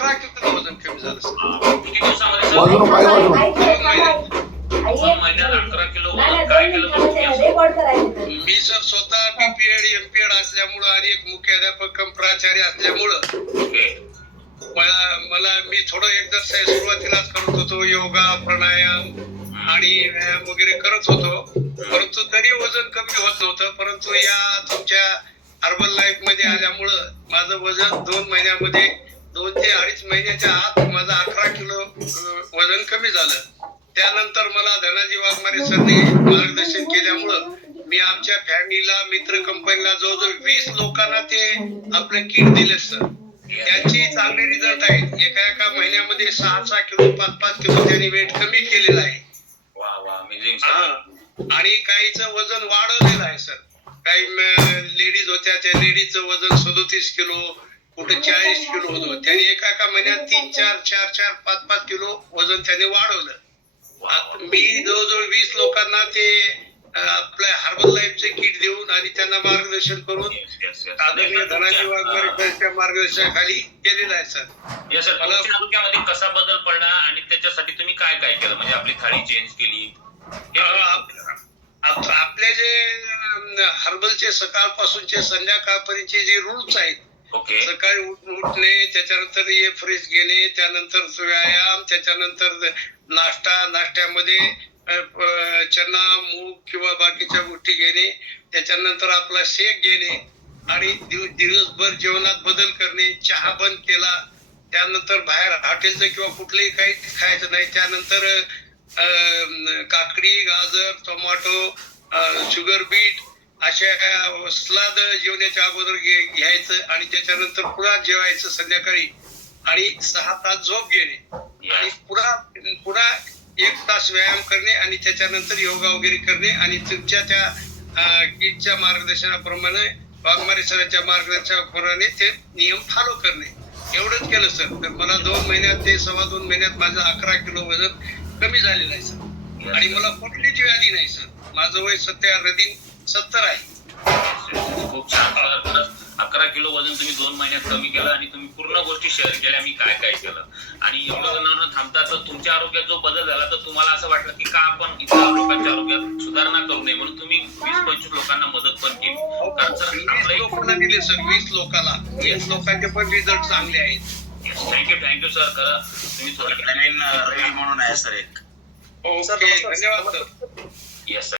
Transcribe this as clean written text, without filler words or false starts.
11 kilo वजन कमी झालं सर. किती दिवसामध्ये सर? वाजून काय वाजून 2 महिन्यात. 2 महिन्यात 11 किलो वजन. काय केलं मग तुम्ही असं? मी सर स्वतः बीपीएड एमपीएड असल्यामुळं आणि एक मुख्याध्यापक कम प्राचार्य असल्यामुळं ओके. मला मी थोडं एक्सरसाइज सुरुवातीलाच करत होतो, योगा प्राणायाम आणि व्यायाम वगैरे करत होतो, परंतु तरी वजन कमी होत नव्हतं. परंतु या तुमच्या हर्बल लाईफ मध्ये आल्यामुळं माझं वजन 2 महिन्यामध्ये 2 ते 2.5 महिन्याच्या आत माझं 11 किलो वजन कमी झालं. त्यानंतर मला धनाजी वाघमारे सरने मार्गदर्शन केल्यामुळं मी आमच्या फॅमिलीला मित्र कंपनीला जवळजवळ 20 लोकांना ते आपलं किट दिले सर. त्यांची चांगले रिझल्ट आहेत. एका महिन्यामध्ये 6 किलो 5 किलो त्यांनी वेट कमी केलेलं आहे. वा वा, अमेझिंग सर. आणि काहीचं वजन वाढवलेलं आहे सर. काही लेडीज होत्या, त्या लेडीजचं वजन 37 किलो, कुठे 40 किलो होतं. त्यांनी एका महिन्यात 3-4 5 किलो वजन त्याने वाढवलं. मी जवळजवळ 20 लोकांना ते आपल्या हर्बल लाईफचे किट देऊन आणि त्यांना मार्गदर्शन करून आदरणीय धनाजी वाघमारे मार्गदर्शनाखाली केलेलं आहे सर. या सर, तुमच्या आरोग्यामध्ये कसा बदल पडला आणि त्याच्यासाठी तुम्ही काय काय केलं? म्हणजे आपली थाळी चेंज केली? आपले जे हर्बलचे सकाळपासूनचे संध्याकाळपर्यंतचे जे रूल्स आहेत, ओके. सकाळी उठणे, त्याच्यानंतर ये फ्रेश घेणे, त्यानंतर व्यायाम, त्याच्यानंतर नाश्ता, नाश्त्यामध्ये चना मूग किंवा बाकीच्या गोष्टी घेणे, त्याच्यानंतर आपला शेक घेणे आणि दिवसभर जेवणात बदल करणे, चहा बंद केला, त्यानंतर बाहेर हॉटेलचं किंवा कुठलंही काही खायचं नाही. त्यानंतर काकडी, गाजर, टोमॅटो, शुगर बीट अशा सलाद जेवणाच्या अगोदर घ्यायचं आणि त्याच्यानंतर पुन्हा जेवायचं संध्याकाळी आणि 6 तास झोप घेणे आणि पुन्हा 1 तास व्यायाम करणे आणि त्याच्यानंतर योगा वगैरे करणे आणि तुमच्या त्या किटच्या मार्गदर्शनाप्रमाणे वाघमारे सरांच्या मार्गदर्शनाप्रमाणे ते नियम फॉलो करणे. एवढंच केलं सर. तर मला 2 महिन्यात ते 2.25 महिन्यात माझं 11 किलो वजन कमी झालेलं आहे सर. आणि मला कुठलीच व्याधी नाही सर. माझं वय सध्या रदीन 70 आहे. खूप छान सर. 11 किलो वजन तुम्ही 2 महिन्यात कमी केलं आणि तुम्ही पूर्ण गोष्टी शेअर केल्या मी काय काय केलं. आणि एवढं न थांबता तर तुमच्या आरोग्यात जो बदल झाला तर तुम्हाला असं वाटलं की का आपण इतर लोकांच्या आरोग्यात सुधारणा करू नये, म्हणून तुम्ही 20-25 लोकांना मदत पण केली. कारण सर 20 लोकांना दिले सर. 20 लोकांना. 20 लोकांचे पण रिझल्ट चांगले आहेत. Thank you sir. खरं तुम्ही थोडं रवी म्हणून आहे सर एक. ओके, धन्यवाद सर. Yes sir.